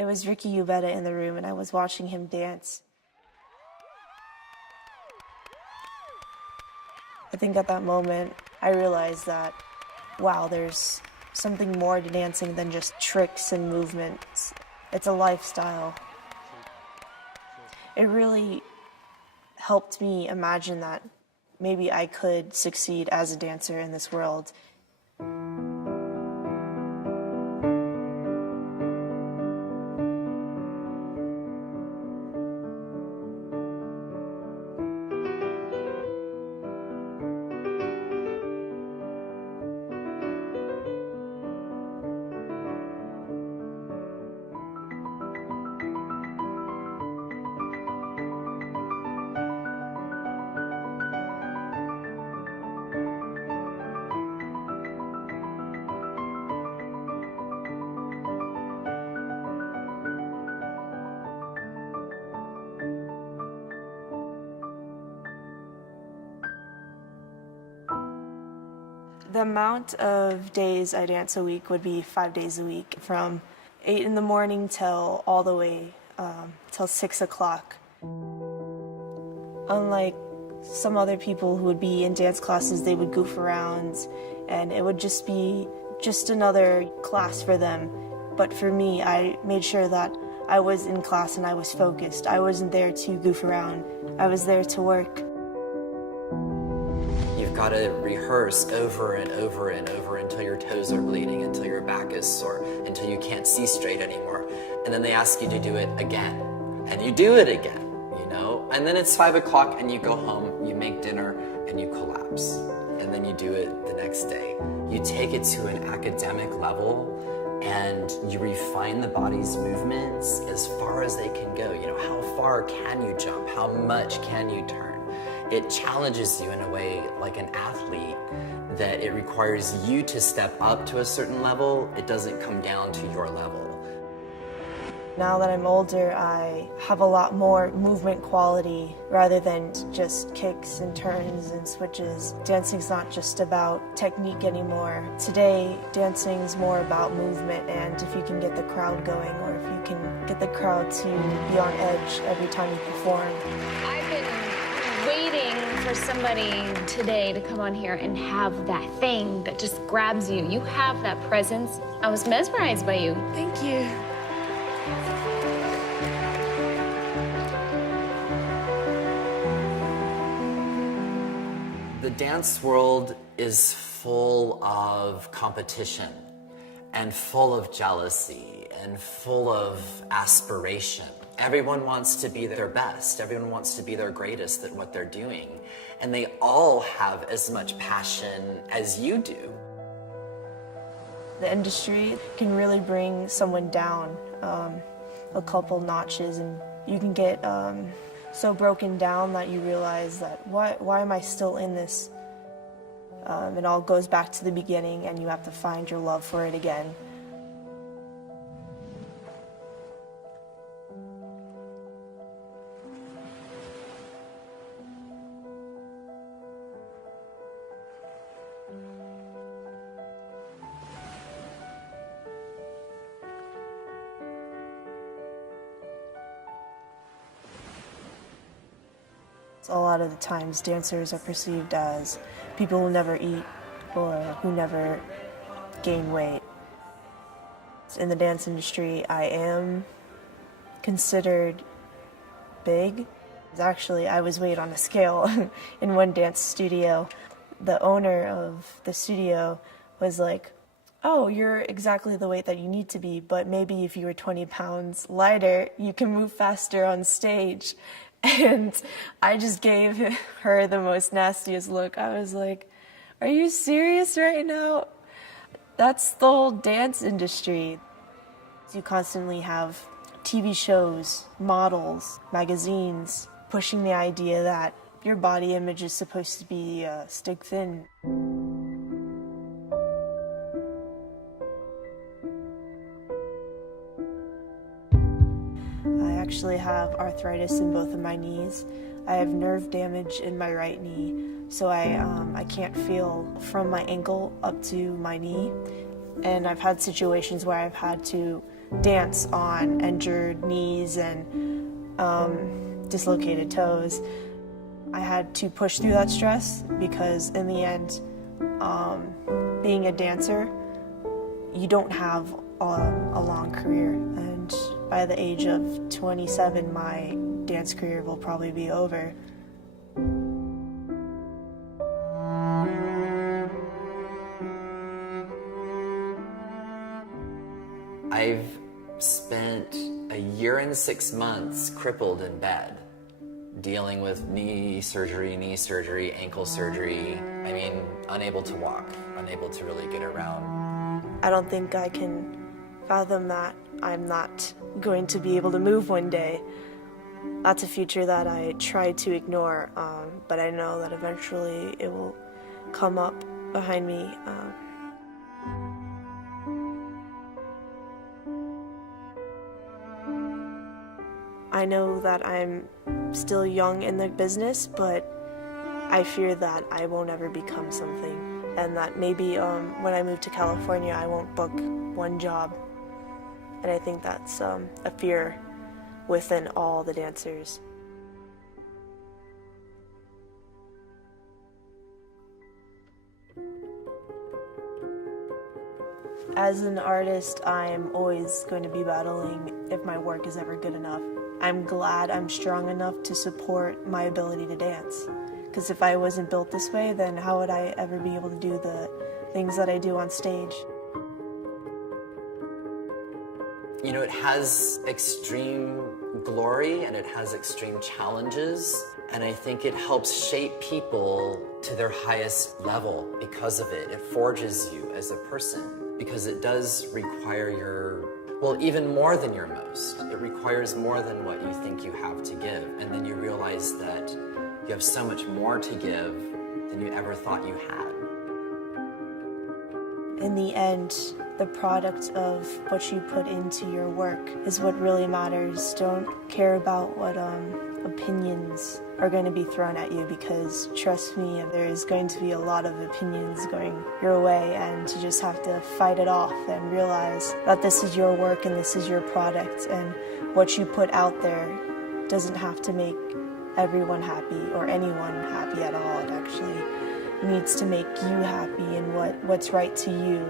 It was Ricky Ubeda in the room, and I was watching him dance. I think at that moment, I realized that, wow, there's something more to dancing than just tricks and movements. It's a lifestyle. It really helped me imagine that maybe I could succeed as a dancer in this world. The amount of days I dance a week would be 5 days a week, from 8 in the morning till all the way till 6 o'clock. Unlike some other people who would be in dance classes, they would goof around and it would just be another class for them. But for me, I made sure that I was in class and I was focused. I wasn't there to goof around. I was there to work. You've got to rehearse over and over and over until your toes are bleeding, until your back is sore, until you can't see straight anymore. And then they ask you to do it again. And you do it again, you know? And then it's 5 o'clock and you go home, you make dinner, and you collapse. And then you do it the next day. You take it to an academic level and you refine the body's movements as far as they can go. You know, how far can you jump? How much can you turn? It challenges you in a way like an athlete, that it requires you to step up to a certain level. It doesn't come down to your level. Now that I'm older, I have a lot more movement quality rather than just kicks and turns and switches. Dancing's not just about technique anymore. Today, dancing's more about movement, and if you can get the crowd going, or if you can get the crowd to be on edge every time you perform. I've been waiting for somebody today to come on here and have that thing that just grabs you. You have that presence. I was mesmerized by you. Thank you. The dance world is full of competition and full of jealousy and full of aspiration. Everyone wants to be their best. Everyone wants to be their greatest at what they're doing. And they all have as much passion as you do. The industry can really bring someone down a couple notches, and you can get so broken down that you realize that why am I still in this? It all goes back to the beginning, and you have to find your love for it again. A lot of the times, dancers are perceived as people who never eat or who never gain weight. In the dance industry, I am considered big. Actually, I was weighed on a scale in one dance studio. The owner of the studio was like, "Oh, you're exactly the weight that you need to be, but maybe if you were 20 pounds lighter, you can move faster on stage." And I just gave her the most nastiest look. I was like, "Are you serious right now?" That's the whole dance industry. You constantly have TV shows, models, magazines, pushing the idea that your body image is supposed to be stick thin. I actually have arthritis in both of my knees. I have nerve damage in my right knee, so I can't feel from my ankle up to my knee. And I've had situations where I've had to dance on injured knees and dislocated toes. I had to push through that stress because in the end, being a dancer, you don't have a long career. And by the age of 27, my dance career will probably be over. I've spent a year and 6 months crippled in bed, dealing with knee surgery, ankle surgery. I mean, unable to walk, unable to really get around. I don't think I can fathom that I'm not going to be able to move one day. That's a future that I try to ignore, but I know that eventually it will come up behind me. I know that I'm still young in the business, but I fear that I won't ever become something, and that maybe when I move to California, I won't book one job. And I think that's a fear within all the dancers. As an artist, I'm always going to be battling if my work is ever good enough. I'm glad I'm strong enough to support my ability to dance. Because if I wasn't built this way, then how would I ever be able to do the things that I do on stage? You know, it has extreme glory and it has extreme challenges, and I think it helps shape people to their highest level because of it. It forges you as a person because it does require even more than your most. It requires more than what you think you have to give, and then you realize that you have so much more to give than you ever thought you had. In the end, the product of what you put into your work is what really matters. Don't care about what opinions are going to be thrown at you, because trust me, there is going to be a lot of opinions going your way, and you just have to fight it off and realize that this is your work and this is your product, and what you put out there doesn't have to make everyone happy or anyone happy at all. It actually needs to make you happy and what's right to you.